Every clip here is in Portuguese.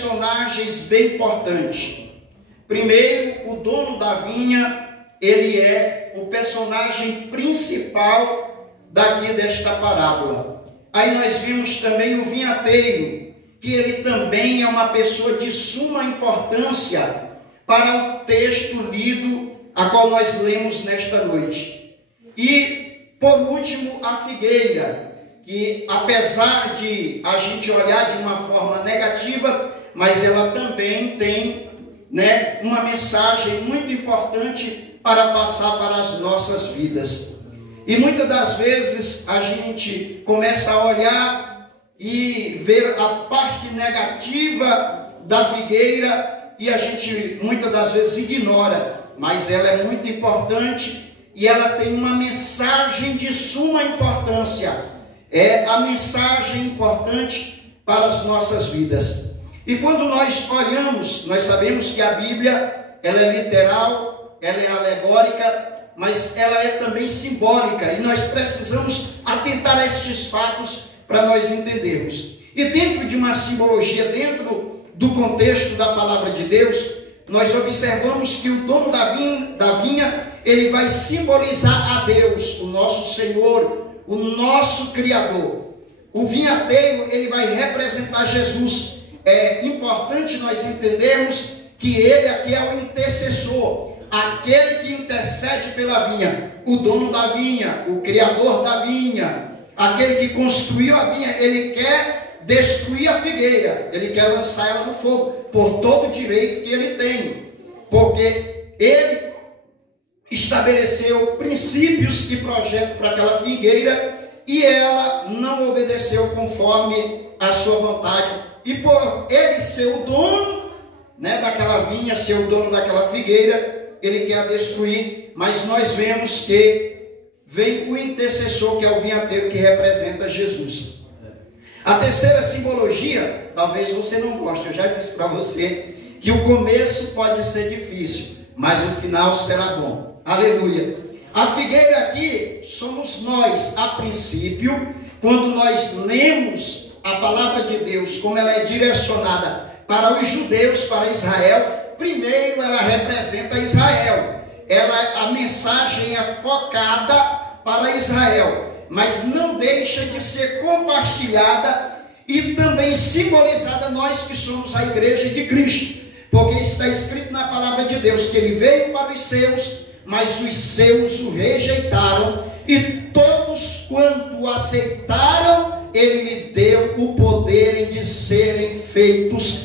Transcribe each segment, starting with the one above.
personagens bem importantes. Primeiro, o dono da vinha, ele é o personagem principal daqui desta parábola. Aí nós vimos também o vinhateiro, que ele também é uma pessoa de suma importância para o texto lido, a qual nós lemos nesta noite. E, por último, a figueira, que apesar de a gente olhar de uma forma negativa, mas ela também tem, uma mensagem muito importante para passar para as nossas vidas. E muitas das vezes a gente começa a olhar e ver a parte negativa da figueira e a gente muitas das vezes ignora, mas ela é muito importante e ela tem uma mensagem de suma importância. É a mensagem importante para as nossas vidas. E quando nós olhamos, nós sabemos que a Bíblia, ela é literal, ela é alegórica, mas ela é também simbólica, e nós precisamos atentar a estes fatos para nós entendermos. E dentro de uma simbologia, dentro do contexto da palavra de Deus, nós observamos que o dono da vinha, ele vai simbolizar a Deus, o nosso Senhor, o nosso Criador. O vinhateiro, ele vai representar Jesus. É importante nós entendermos que ele aqui é o intercessor, aquele que intercede pela vinha, o dono da vinha, o criador da vinha, aquele que construiu a vinha. Ele quer destruir a figueira, ele quer lançar ela no fogo, por todo o direito que ele tem, porque ele estabeleceu princípios e projetos para aquela figueira e ela não obedeceu conforme a sua vontade. E por ele ser o dono daquela vinha, ser o dono daquela figueira, ele quer destruir, mas nós vemos que vem o intercessor, que é o vinhateiro, que representa Jesus. A terceira simbologia, talvez você não goste, eu já disse para você que o começo pode ser difícil, mas o final será bom. Aleluia! A figueira aqui somos nós, a princípio, quando nós lemos a palavra de Deus, como ela é direcionada para os judeus, para Israel. Primeiro ela representa Israel, a mensagem é focada para Israel, mas não deixa de ser compartilhada e também simbolizada nós que somos a igreja de Cristo, porque está escrito na palavra de Deus que ele veio para os seus, mas os seus o rejeitaram, e todos quanto o aceitaram, ele lhe deu o poder de serem feitos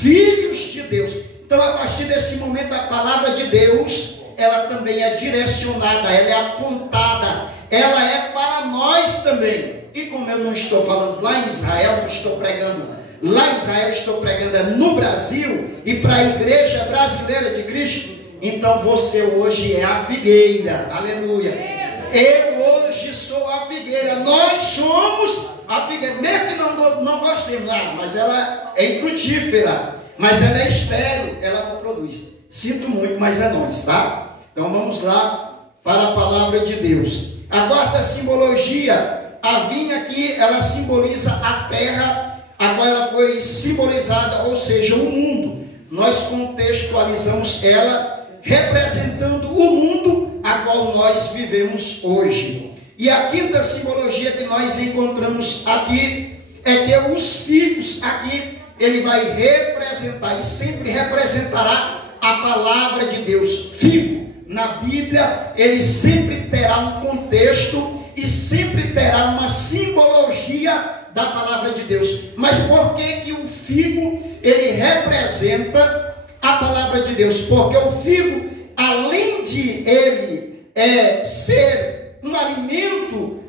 filhos de Deus. Então, a partir desse momento, a palavra de Deus, ela também é direcionada, ela é apontada, ela é para nós também. E como eu não estou falando lá em Israel, não estou pregando lá em Israel, estou pregando no Brasil e para a igreja brasileira de Cristo, então você hoje é a figueira, aleluia. Eu hoje sou a figueira, nós somos a figueira, mesmo que não gostemos, mas ela é infrutífera, mas ela é estéril, ela não produz. Sinto muito, mas é nós, tá? Então vamos lá para a palavra de Deus. A quarta simbologia, a vinha aqui, ela simboliza a terra, a qual ela foi simbolizada, ou seja, o mundo. Nós contextualizamos ela representando o mundo a qual nós vivemos hoje. E a quinta simbologia que nós encontramos aqui é que os filhos aqui, ele vai representar e sempre representará a palavra de Deus. Filho, na Bíblia, ele sempre terá um contexto e sempre terá uma simbologia da palavra de Deus. Mas por que o figo, ele representa a palavra de Deus? Porque o figo, além de ele ser um alimento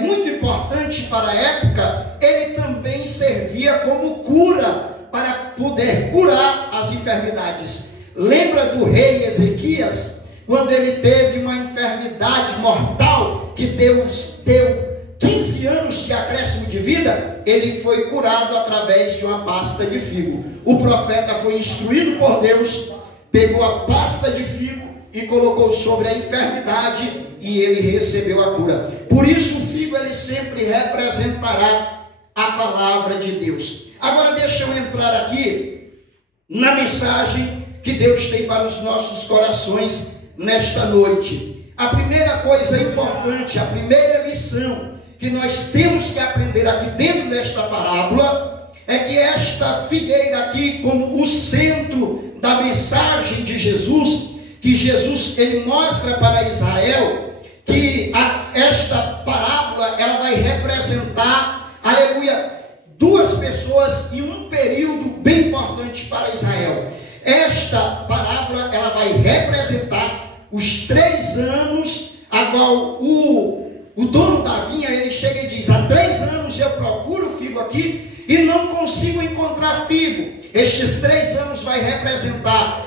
muito importante para a época, ele também servia como cura, para poder curar as enfermidades. Lembra do rei Ezequias, quando ele teve uma enfermidade mortal, que Deus deu 15 anos de acréscimo de vida? Ele foi curado através de uma pasta de figo. O profeta foi instruído por Deus, pegou a pasta de figo e colocou sobre a enfermidade, e ele recebeu a cura. Por isso o figo, ele sempre representará a palavra de Deus. Agora deixa eu entrar aqui na mensagem que Deus tem para os nossos corações nesta noite. A primeira coisa importante, a primeira lição que nós temos que aprender aqui dentro desta parábola é que esta figueira aqui, como o centro da mensagem de Jesus, que Jesus ele mostra para Israel que esta parábola ela vai representar, aleluia, duas pessoas em um período bem importante para Israel. Esta parábola ela vai representar os 3 anos a qual o dono da vinha ele chega e diz: há 3 anos eu procuro figo aqui e não consigo encontrar figo. Estes 3 anos vai representar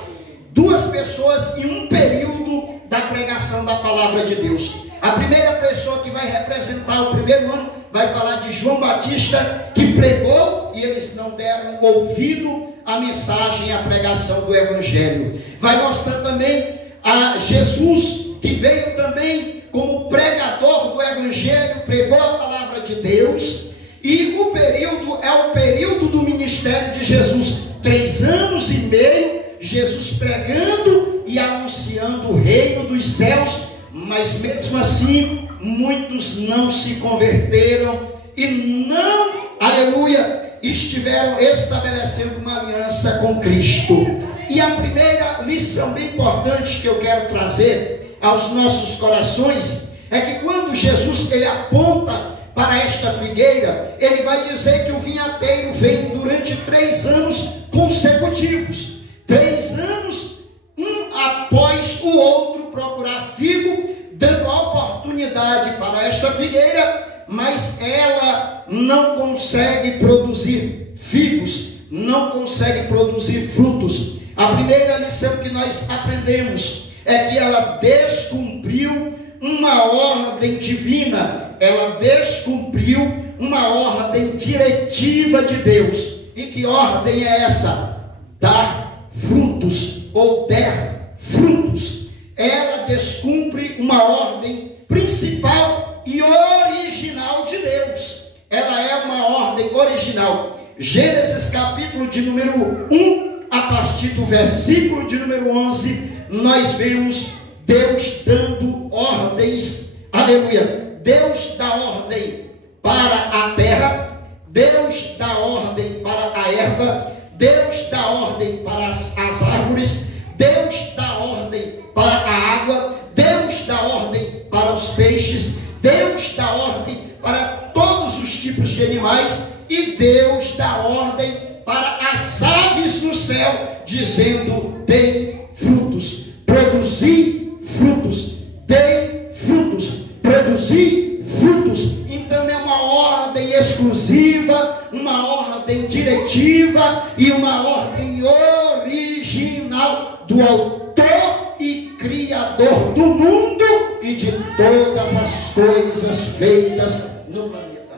duas pessoas em um período da pregação da palavra de Deus. A primeira pessoa que vai representar o primeiro ano vai falar de João Batista, que pregou e eles não deram ouvido à mensagem, à pregação do Evangelho. Vai mostrar também a Jesus, que veio também como pregador do Evangelho, pregou a palavra de Deus. E o período é o período do ministério de Jesus, 3 anos e meio, Jesus pregando e anunciando o reino dos céus, mas mesmo assim, muitos não se converteram e não, aleluia, estiveram estabelecendo uma aliança com Cristo. E a primeira lição bem importante que eu quero trazer aos nossos corações é que quando Jesus ele aponta para esta figueira, ele vai dizer que o vinhateiro vem durante 3 anos consecutivos, 3 anos, um após o outro, procurar figo, dando a oportunidade para esta figueira, mas ela não consegue produzir figos, não consegue produzir frutos. A primeira lição que nós aprendemos é que ela descumpriu uma ordem divina, ela descumpriu uma ordem diretiva de Deus. E que ordem é essa? Dar frutos, ou der frutos. Ela descumpre uma ordem principal e original de Deus. Ela é uma ordem original. Gênesis capítulo de número 1, a partir do versículo de número 11, nós vemos Deus dando ordens, aleluia. Deus dá ordem para a terra, Deus dá ordem para a erva, Deus dá ordem para as árvores, Deus dá ordem para a água, Deus dá ordem para os peixes, Deus dá ordem para todos os tipos de animais, e Deus dá ordem para as aves do céu, dizendo: deem frutos, produzi frutos, deem frutos, produzi frutos. Então é uma ordem exclusiva, uma ordem diretiva e uma ordem original do autor e criador do mundo e de todas as coisas feitas no planeta.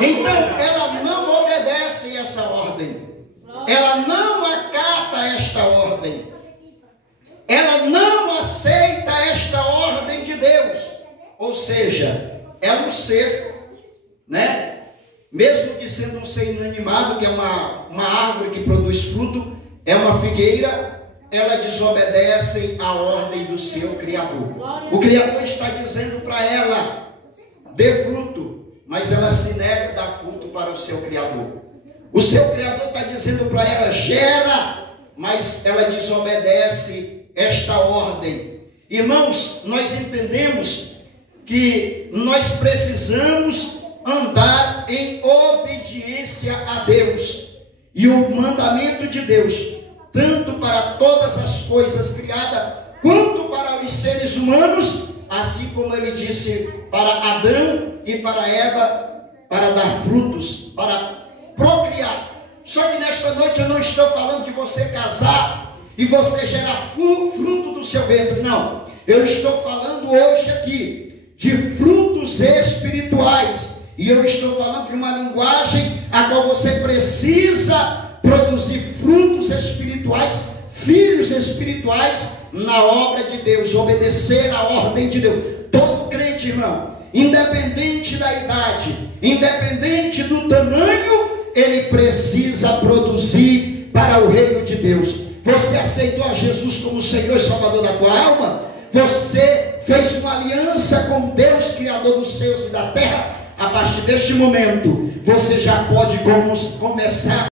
Então ela não obedece essa ordem, ela não acata esta ordem, ela não aceita esta ordem de Deus. Ou seja, é um ser, né? Mesmo que sendo um ser inanimado, que é uma árvore que produz fruto, é uma figueira, ela desobedece à ordem do seu Criador. O Criador está dizendo para ela: dê fruto, mas ela se nega a dar fruto para o seu Criador. O seu Criador está dizendo para ela: gera, mas ela desobedece esta ordem. Irmãos, nós entendemos que nós precisamos andar em obediência a Deus. E o mandamento de Deus, tanto para todas as coisas criadas, quanto para os seres humanos, assim como ele disse para Adão e para Eva, para dar frutos, para procriar. Só que nesta noite eu não estou falando de você casar e você gerar fruto do seu ventre, não. Eu estou falando hoje aqui de frutos espirituais, e eu estou falando de uma linguagem a qual você precisa produzir frutos espirituais, filhos espirituais na obra de Deus, obedecer à ordem de Deus. Todo crente, irmão, independente da idade, independente do tamanho ele precisa produzir para o reino de Deus. Você aceitou a Jesus como Senhor e Salvador da tua alma? Você fez uma aliança com Deus, Criador dos céus e da terra? A partir deste momento, você já pode começar